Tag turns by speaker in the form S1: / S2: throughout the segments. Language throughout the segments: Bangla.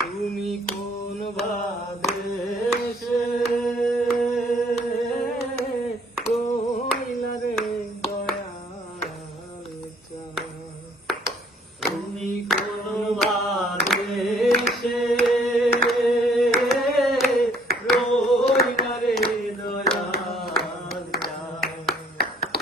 S1: তুমি কোন বাদেশে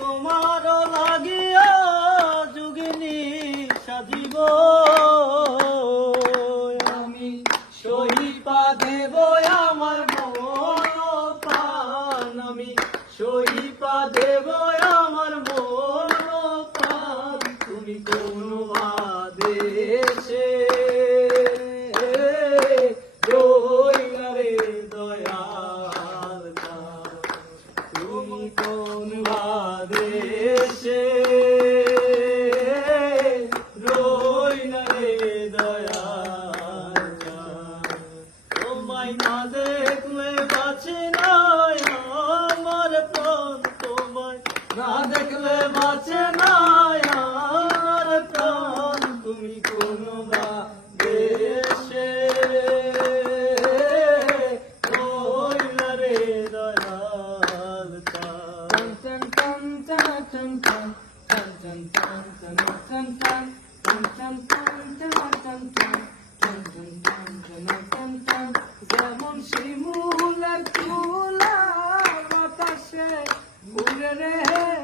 S1: তোমার যুগিনী সাজিব আমি সহিপা দেব আমার মন প্রাণ আমি সহিপা দেব তোমায় না দেখলে বাঁচে না আমার প্রাণ তোমায়। না দেখলে বাঁচে না শিমুল তুলা বাতাসে ঘুরে রে।